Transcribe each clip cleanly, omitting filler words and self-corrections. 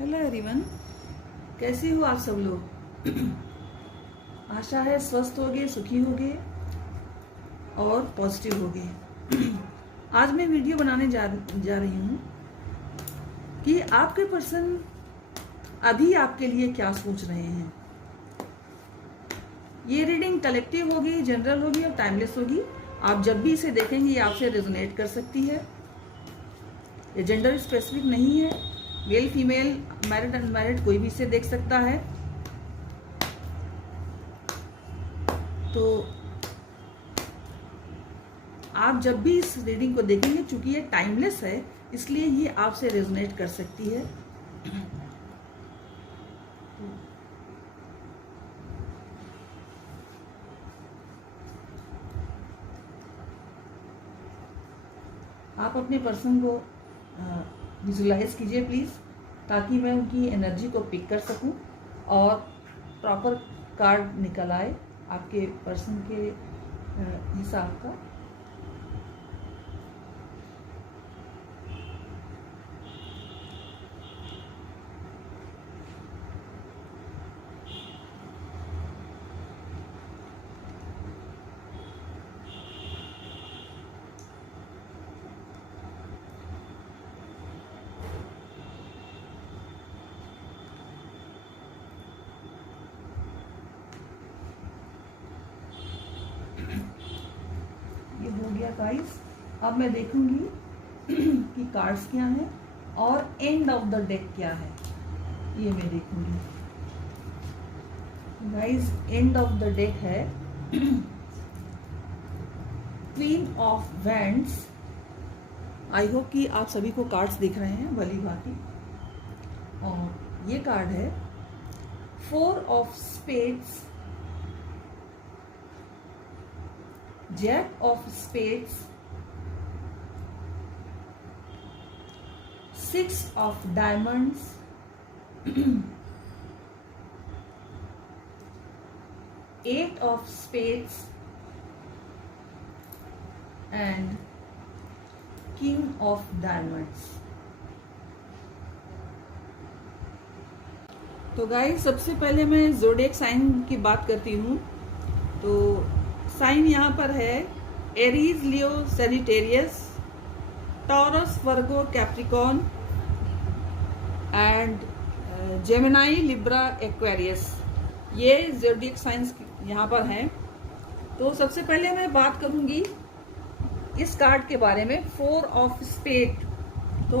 Hello everyone, कैसे हो आप सब लोग। आशा है स्वस्थ होगे, सुखी होगे और पॉजिटिव होगे। आज मैं वीडियो बनाने जा रही हूँ कि आपके पर्सन अभी आपके लिए क्या सोच रहे हैं। ये रीडिंग कलेक्टिव होगी, जनरल होगी और टाइमलेस होगी। आप जब भी इसे देखेंगे ये आपसे रेजोनेट कर सकती है। ये जेंडर स्पेसिफिक नहीं है, मेल फीमेल मैरिड अनमैरिड कोई भी इसे देख सकता है। तो आप जब भी इस रीडिंग को देखेंगे, चूंकि ये टाइमलेस है इसलिए ये आपसे रेजोनेट कर सकती है। आप अपने पर्सन को विजुलाइज कीजिए प्लीज, ताकि मैं उनकी एनर्जी को पिक कर सकूं और प्रॉपर कार्ड निकल आए आपके पर्सन के हिसाब का। ये हो गया गाइस। अब मैं देखूंगी कि कार्ड्स क्या हैं और एंड ऑफ द डेक क्या है, ये मैं देखूंगी guys. End of the deck है queen of wands. I hope कि आप सभी को कार्ड्स दिख रहे हैं भली भांति। और ये कार्ड है four of spades, jack of spades, six of diamonds, eight of spades and king of diamonds. तो गाइस, सबसे पहले मैं ज़ोडिएक साइन की बात करती हूँ। तो साइन यहाँ पर है Aries, Leo, Sagittarius, taurus, Virgo, Capricorn and Gemini, Libra, Aquarius. ये ज़ोडिएक साइंस यहाँ पर हैं। तो सबसे पहले मैं बात करूँगी इस कार्ड के बारे में, फोर ऑफ स्पेड। तो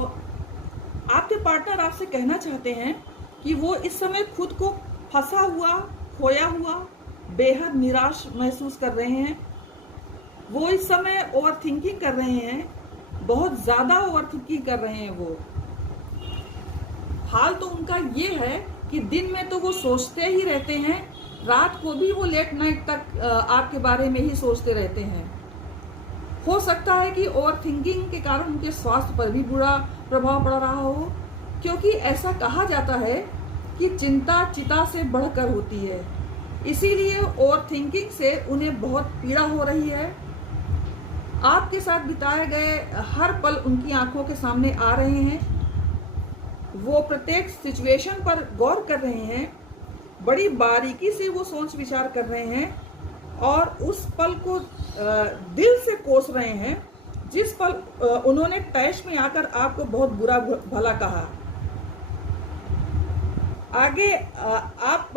आपके पार्टनर आपसे कहना चाहते हैं कि वो इस समय खुद को फंसा हुआ, खोया हुआ, बेहद निराश महसूस कर रहे हैं। वो इस समय ओवर थिंकिंग कर रहे हैं, बहुत ज्यादा ओवर थिंकिंग कर रहे हैं। वो हाल तो उनका ये है कि दिन में तो वो सोचते ही रहते हैं, रात को भी वो लेट नाइट तक आपके बारे में ही सोचते रहते हैं। हो सकता है कि ओवर थिंकिंग के कारण उनके स्वास्थ्य पर भी बुरा प्रभाव पड़ रहा हो, क्योंकि ऐसा कहा जाता है कि चिंता चिता से बढ़कर होती है। इसीलिए ओवर थिंकिंग से उन्हें बहुत पीड़ा हो रही है। आपके साथ बिताए गए हर पल उनकी आंखों के सामने आ रहे हैं। वो प्रत्येक सिचुएशन पर गौर कर रहे हैं, बड़ी बारीकी से वो सोच विचार कर रहे हैं और उस पल को दिल से कोस रहे हैं जिस पल उन्होंने तैश में आकर आपको बहुत बुरा भला कहा। आगे आप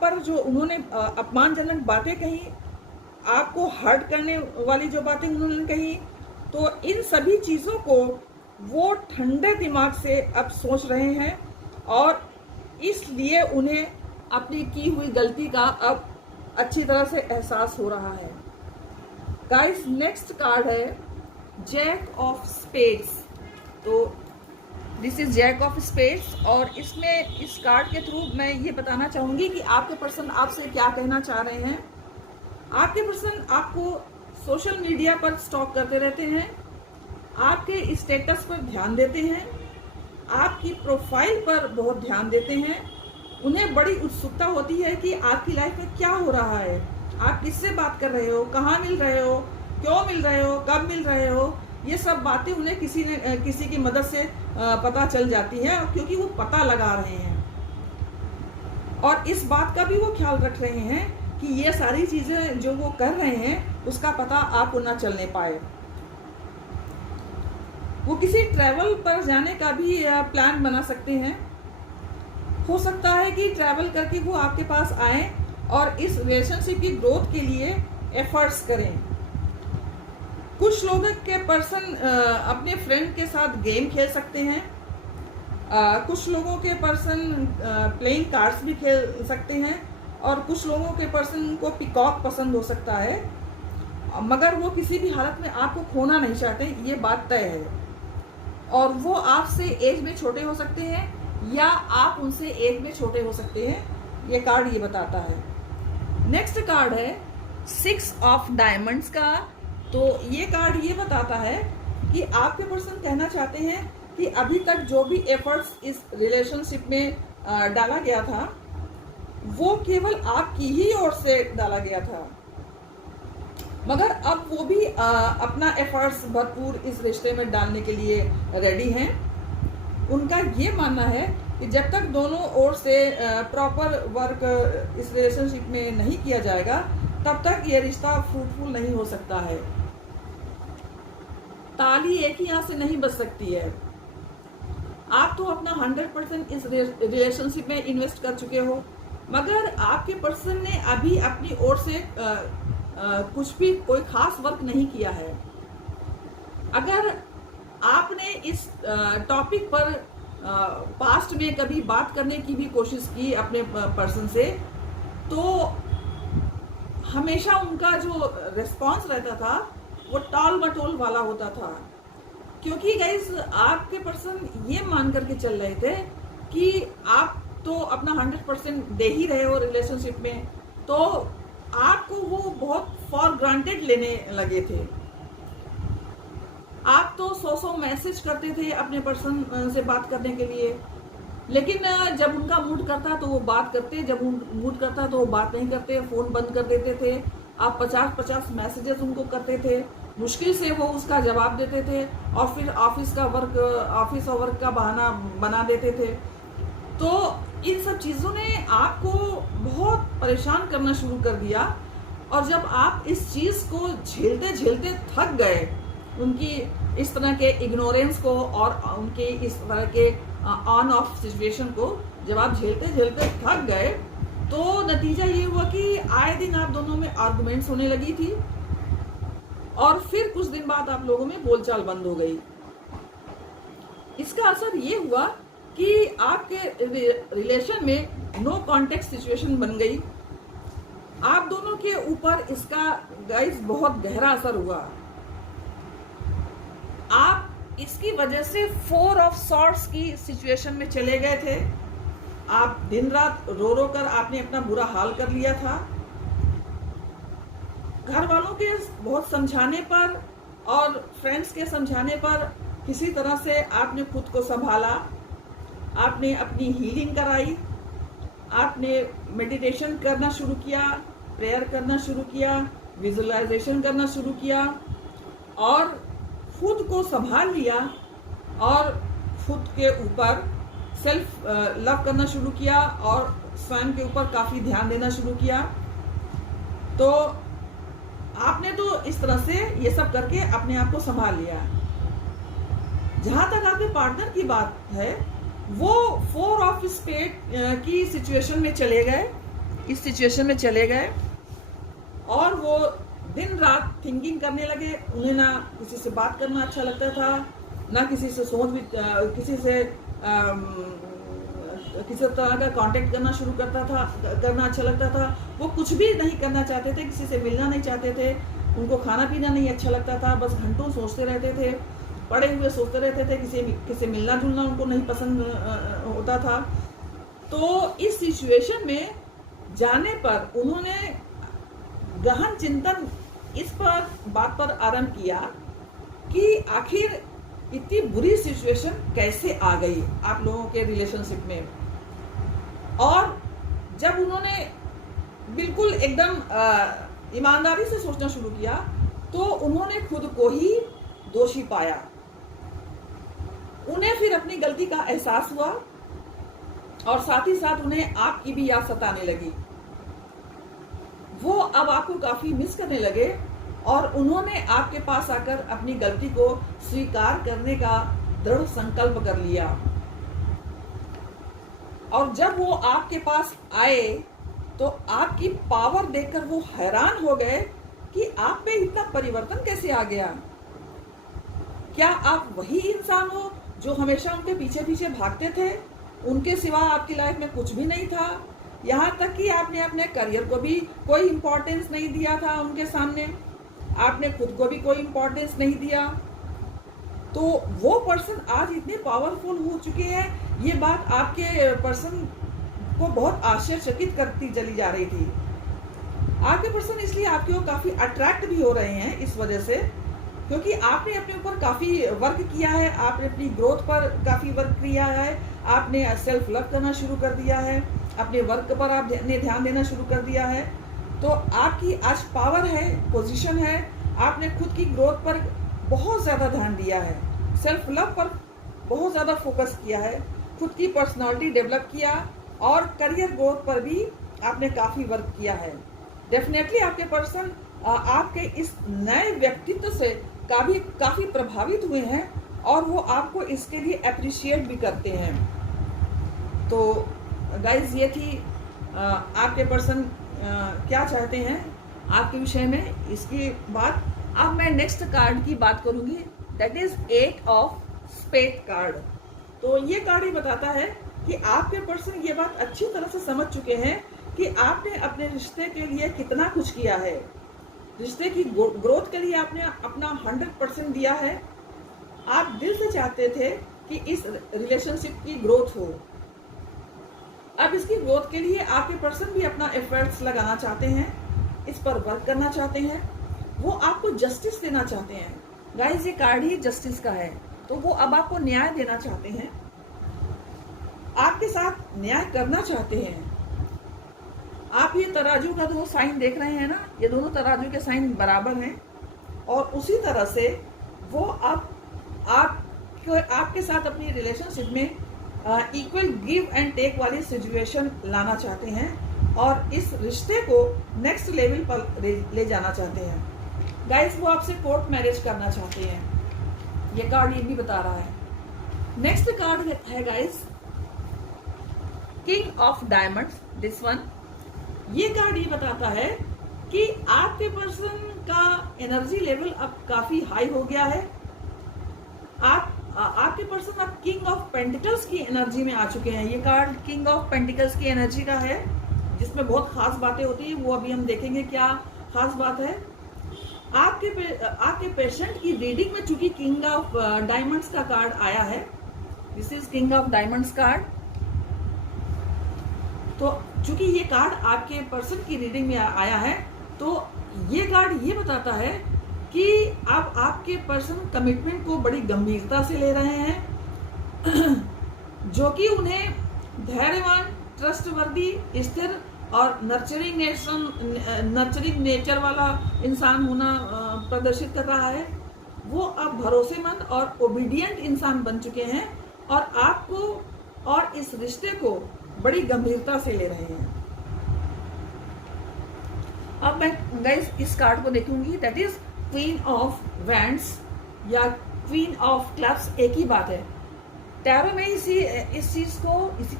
पर जो उन्होंने अपमानजनक बातें कही, आपको हर्ट करने वाली जो बातें उन्होंने कही, तो इन सभी चीजों को वो ठंडे दिमाग से अब सोच रहे हैं और इसलिए उन्हें अपनी की हुई गलती का अब अच्छी तरह से एहसास हो रहा है। गाइस, नेक्स्ट कार्ड है जैक ऑफ स्पेड्स। तो this is jack of spades और इसमें इस कार्ड के थ्रू मैं ये बताना चाहूंगी कि आपके पर्सन आपसे क्या कहना चाह रहे हैं। आपके पर्सन आपको सोशल मीडिया पर स्टॉक करते रहते हैं, आपके स्टेटस पर ध्यान देते हैं, आपकी प्रोफाइल पर बहुत ध्यान देते हैं। उन्हें बड़ी उत्सुकता होती है कि आपकी लाइफ में क्या हो रहा है, आप किससे बात कर रहे हो, कहाँ मिल रहे हो, क्यों मिल रहे हो, कब मिल रहे हो। ये सब बातें उन्हें किसी की मदद से पता चल जाती है, क्योंकि वो पता लगा रहे हैं और इस बात का भी वो ख्याल रख रहे हैं कि ये सारी चीजें जो वो कर रहे हैं उसका पता आपको ना चलने पाए। वो किसी ट्रैवल पर जाने का भी प्लान बना सकते हैं। हो सकता है कि ट्रैवल करके वो आपके पास आए और इस रिलेशनशिप की ग्रोथ के लिए एफर्ट्स करें। कुछ लोग के पर्सन अपने फ्रेंड के साथ गेम खेल सकते हैं। कुछ लोगों के पर्सन प्लेइंग कार्ड्स भी खेल सकते हैं और कुछ लोगों के पर्सन को पिकॉक पसंद हो सकता है, मगर वो किसी भी हालत में आपको खोना नहीं चाहते, ये बात तय है। और वो आपसे एज में छोटे हो सकते हैं या आप उनसे एज में छोटे हो सकते हैं, ये कार्ड ये बताता है। नेक्स्ट कार्ड है 6 ऑफ डायमंड्स का। तो ये कार्ड ये बताता है कि आपके पर्सन कहना चाहते हैं कि अभी तक जो भी एफर्ट्स इस रिलेशनशिप में डाला गया था वो केवल आपकी ही ओर से डाला गया था, मगर अब वो भी अपना एफर्ट्स भरपूर इस रिश्ते में डालने के लिए रेडी हैं। उनका ये मानना है कि जब तक दोनों ओर से प्रॉपर वर्क इस रिलेशनशिप में नहीं किया जाएगा तब तक ये रिश्ता फ्रूटफुल नहीं हो सकता है। ताली एक ही यहाँ से नहीं बच सकती है। आप तो अपना 100% इस रिलेशनशिप में इन्वेस्ट कर चुके हो, मगर आपके पर्सन ने अभी अपनी ओर से कुछ भी कोई खास वर्क नहीं किया है। अगर आपने इस टॉपिक पर पास्ट में कभी बात करने की भी कोशिश की अपने पर्सन से, तो हमेशा उनका जो रिस्पॉन्स रहता था वो टाल मटोल वाला होता था, क्योंकि गाइस आपके पर्सन ये मान करके चल रहे थे कि आप तो अपना 100% दे ही रहे हो रिलेशनशिप में, तो आपको वो बहुत फॉर ग्रांटेड लेने लगे थे। आप तो 100 मैसेज करते थे अपने पर्सन से बात करने के लिए, लेकिन जब उनका मूड करता तो वो बात करते, जब मूड करता तो वो बात नहीं करते, फोन बंद कर देते थे। आप 50-50 मैसेजेस उनको करते थे, मुश्किल से वो उसका जवाब देते थे और फिर ऑफिस और वर्क का बहाना बना देते थे। तो इन सब चीज़ों ने आपको बहुत परेशान करना शुरू कर दिया, और जब आप इस चीज़ को झेलते झेलते थक गए, उनकी इस तरह के इग्नोरेंस को और उनके इस तरह के ऑन ऑफ सिचुएशन को जब आप झेलते झेलते थक गए, तो नतीजा ये हुआ कि आए दिन आप दोनों में आर्गुमेंट्स होने लगी थी और फिर कुछ दिन बाद आप लोगों में बोलचाल बंद हो गई। इसका असर ये हुआ कि आपके रिलेशन में नो कॉन्टेक्ट सिचुएशन बन गई। आप दोनों के ऊपर इसका गाइस बहुत गहरा असर हुआ। आप इसकी वजह से 4 ऑफ सॉर्ड्स की सिचुएशन में चले गए थे। आप दिन रात रो रो कर आपने अपना बुरा हाल कर लिया था। घर वालों के बहुत समझाने पर और फ्रेंड्स के समझाने पर किसी तरह से आपने खुद को संभाला। आपने अपनी हीलिंग कराई, आपने मेडिटेशन करना शुरू किया, प्रेयर करना शुरू किया, विजुअलाइजेशन करना शुरू किया और खुद को संभाल लिया और खुद के ऊपर सेल्फ लव करना शुरू किया और स्वयं के ऊपर काफी ध्यान देना शुरू किया। तो आपने तो इस तरह से ये सब करके अपने आप को संभाल लिया। जहां तक आपके पार्टनर की बात है, वो 4 ऑफ स्पेड की सिचुएशन में चले गए, इस सिचुएशन में चले गए और वो दिन रात थिंकिंग करने लगे। उन्हें ना किसी से बात करना अच्छा लगता था, ना किसी से किसी तरह का कांटेक्ट करना शुरू करना अच्छा लगता था। वो कुछ भी नहीं करना चाहते थे, किसी से मिलना नहीं चाहते थे, उनको खाना पीना नहीं अच्छा लगता था, बस घंटों सोचते रहते थे, पड़े हुए सोचते रहते थे, किसी मिलना जुलना उनको नहीं पसंद होता था। तो इस सिचुएशन में जाने पर उन्होंने गहन चिंतन इस बात पर आरंभ किया कि आखिर इतनी बुरी सिचुएशन कैसे आ गई आप लोगों के रिलेशनशिप में। और जब उन्होंने बिल्कुल एकदम ईमानदारी से सोचना शुरू किया, तो उन्होंने खुद को ही दोषी पाया। उन्हें फिर अपनी गलती का एहसास हुआ और साथ ही साथ उन्हें आपकी भी याद सताने लगी। वो अब आपको काफी मिस करने लगे और उन्होंने आपके पास आकर अपनी गलती को स्वीकार करने का दृढ़ संकल्प कर लिया। और जब वो आपके पास आए तो आपकी पावर देखकर वो हैरान हो गए कि आप में इतना परिवर्तन कैसे आ गया। क्या आप वही इंसान हो जो हमेशा उनके पीछे पीछे भागते थे? उनके सिवा आपकी लाइफ में कुछ भी नहीं था। यहाँ तक कि आपने अपने करियर को भी कोई इम्पोर्टेंस नहीं दिया था उनके सामने, आपने खुद को भी कोई इम्पोर्टेंस नहीं दिया। तो वो पर्सन आज इतने पावरफुल हो चुके हैं, ये बात आपके पर्सन को बहुत आश्चर्यचकित करती चली जा रही थी। आपके पर्सन इसलिए आपके ओर काफी अट्रैक्ट भी हो रहे हैं इस वजह से, क्योंकि आपने अपने ऊपर काफी वर्क किया है, आपने अपनी ग्रोथ पर काफी वर्क किया है, आपने सेल्फ लव करना शुरू कर दिया है, अपने वर्क पर आपने ध्यान देना शुरू कर दिया है। तो आपकी आज पावर है, पोजीशन है, आपने खुद की ग्रोथ पर बहुत ज़्यादा ध्यान दिया है, सेल्फ लव पर बहुत ज़्यादा फोकस किया है, खुद की पर्सनालिटी डेवलप किया और करियर ग्रोथ पर भी आपने काफ़ी वर्क किया है। डेफिनेटली आपके पर्सन आपके इस नए व्यक्तित्व से काफ़ी प्रभावित हुए हैं और वो आपको इसके लिए अप्रिशिएट भी करते हैं। तो गाइज ये थी आपके पर्सन क्या चाहते हैं आपके विषय में। इसके बाद अब मैं नेक्स्ट कार्ड की बात करूंगी, that is 8 of spade card. तो ये कार्ड ही बताता है कि आपके पर्सन ये बात अच्छी तरह से समझ चुके हैं कि आपने अपने रिश्ते के लिए कितना कुछ किया है, रिश्ते की ग्रोथ के लिए आपने अपना 100% दिया है। आप दिल से चाहते थे कि इस रिलेशनशिप की ग्रोथ हो। अब इसकी ग्रोथ के लिए आपके पर्सन भी अपना एफर्ट्स लगाना चाहते हैं, इस पर वर्क करना चाहते हैं, वो आपको जस्टिस देना चाहते हैं। गाइस ये कार्ड ही जस्टिस का है, तो वो अब आपको न्याय देना चाहते हैं, आपके साथ न्याय करना चाहते हैं। आप ये तराजू का दो साइन देख रहे हैं ना, ये दोनों तराजू के साइन बराबर हैं और उसी तरह से वो अब आपके साथ अपनी रिलेशनशिप में इक्वल गिव एंड टेक वाली सिचुएशन लाना चाहते हैं और इस रिश्ते को नेक्स्ट लेवल पर ले जाना चाहते हैं। गाइस वो आपसे कोर्ट मैरिज करना चाहते हैं, ये कार्ड ये भी बता रहा है। नेक्स्ट कार्ड है guys king of diamonds, this one. ये कार्ड ये बताता है कि आपके पर्सन का एनर्जी लेवल अब काफी हाई हो गया है। आपके पर्सन अब किंग ऑफ पेंटिकल्स की एनर्जी में आ चुके हैं। ये कार्ड किंग ऑफ पेंटिकल्स की एनर्जी का है, जिसमें बहुत खास बातें होती है, वो अभी हम देखेंगे क्या खास बात है। आपके पेशेंट की रीडिंग में चूंकि किंग ऑफ डायमंड्स का कार्ड आया है, this is king of diamonds card. तो चूंकि ये कार्ड आपके पर्सन की रीडिंग में आया है, तो ये कार्ड ये बताता है कि अब आपके पर्सन कमिटमेंट को बड़ी गंभीरता से ले रहे हैं, जो कि उन्हें धैर्यवान, ट्रस्टवर्दी, स्थिर और नर्चरिंग नेचर वाला इंसान होना प्रदर्शित कर रहा है। वो अब भरोसेमंद और ओबीडियंट इंसान बन चुके हैं और आपको और इस रिश्ते को बड़ी गंभीरता से ले रहे हैं। अब मैं गाइस इस कार्ड को देखूंगी, that is queen of wands या क्वीन ऑफ क्लब्स, एक ही बात है। टैरो में इस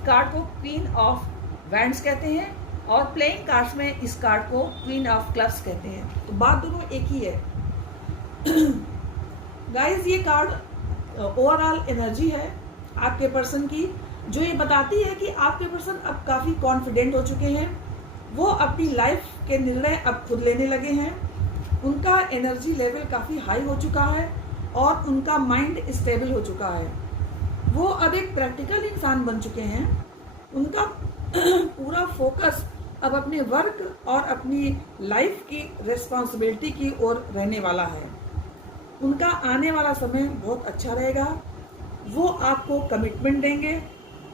कार्ड को क्वीन ऑफ वैंड्स कहते हैं और प्लेइंग कार्ड्स में इस कार्ड को क्वीन ऑफ क्लब्स कहते हैं, तो बात दोनों एक ही है। गाइस ये कार्ड ओवरऑल एनर्जी है आपके पर्सन की, जो ये बताती है कि आपके पर्सन अब काफी कॉन्फिडेंट हो चुके हैं, वो अपनी लाइफ के निर्णय अब खुद लेने लगे हैं, उनका एनर्जी लेवल काफी हाई हो चुका है और उनका माइंड स्टेबल हो चुका है। वो अब एक प्रैक्टिकल इंसान बन चुके हैं, उनका पूरा फोकस अब अपने वर्क और अपनी लाइफ की रिस्पॉन्सिबिलिटी की ओर रहने वाला है। उनका आने वाला समय बहुत अच्छा रहेगा, वो आपको कमिटमेंट देंगे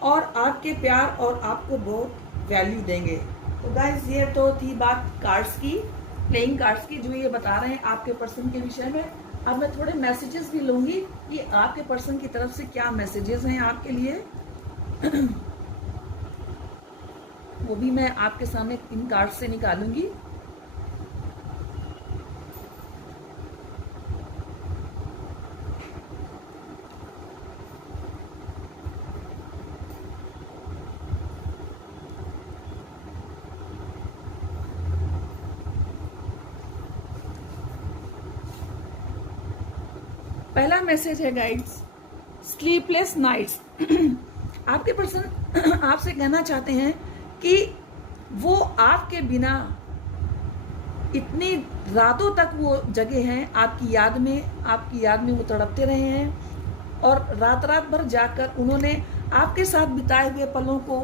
और आपके प्यार और आपको बहुत वैल्यू देंगे। तो गाइस ये तो थी बात कार्ड्स की, प्लेइंग कार्ड्स की, जो ये बता रहे हैं आपके पर्सन के विषय में। अब मैं थोड़े मैसेजेस भी लूंगी कि आपके पर्सन की तरफ से क्या मैसेजेस हैं आपके लिए। वो भी मैं आपके सामने इन कार्ड से निकालूंगी। पहला मैसेज है गाइड्स, स्लीपलेस नाइट्स। आपके पर्सन आपसे कहना चाहते हैं कि वो आपके बिना इतनी रातों तक वो जगे हैं, आपकी याद में वो तड़पते रहे हैं और रात रात भर जाकर उन्होंने आपके साथ बिताए हुए पलों को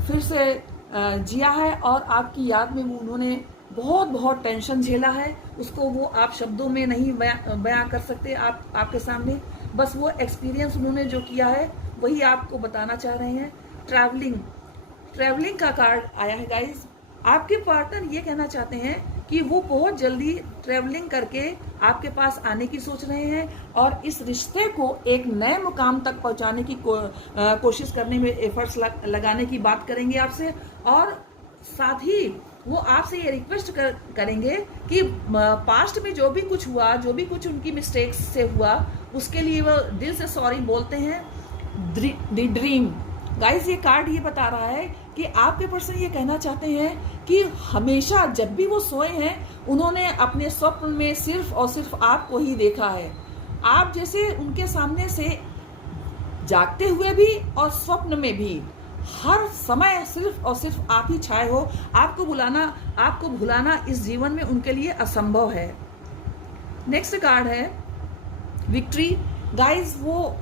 फिर से जिया है और आपकी याद में वो उन्होंने बहुत टेंशन झेला है। उसको वो आप शब्दों में नहीं बयां कर सकते आपके सामने। बस वो एक्सपीरियंस उन्होंने जो किया है वही आपको बताना चाह रहे हैं। ट्रैवलिंग का कार्ड आया है गाइस। आपके पार्टनर ये कहना चाहते हैं कि वो बहुत जल्दी ट्रैवलिंग करके आपके पास आने की सोच रहे हैं और इस रिश्ते को एक नए मुकाम तक पहुंचाने की कोशिश करने में एफर्ट्स लगाने की बात करेंगे आपसे। और साथ ही वो आपसे ये रिक्वेस्ट करेंगे कि पास्ट में जो भी कुछ हुआ, जो भी कुछ उनकी मिस्टेक्स से हुआ, उसके लिए वो दिल से सॉरी बोलते हैं। द ड्रीम गाइस, ये कार्ड ये बता रहा है कि आपके पर्सन ये कहना चाहते हैं कि हमेशा जब भी वो सोए हैं उन्होंने अपने स्वप्न में सिर्फ और सिर्फ आपको ही देखा है। आप जैसे उनके सामने से जागते हुए भी और स्वप्न में भी हर समय सिर्फ और सिर्फ आप ही छाए हो। आपको भुलाना इस जीवन में उनके लिए असंभव है। नेक्स्ट कार्ड है विक्ट्री। गाइस, वो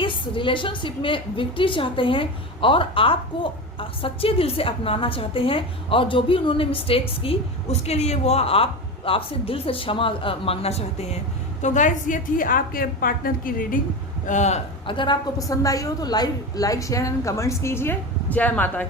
इस रिलेशनशिप में विक्ट्री चाहते हैं और आपको सच्चे दिल से अपनाना चाहते हैं और जो भी उन्होंने मिस्टेक्स की उसके लिए वो आपसे दिल से क्षमा मांगना चाहते हैं। तो गाइस, ये थी आपके पार्टनर की रीडिंग। अगर आपको पसंद आई हो तो लाइक शेयर एंड कमेंट्स कीजिए। जय माता की।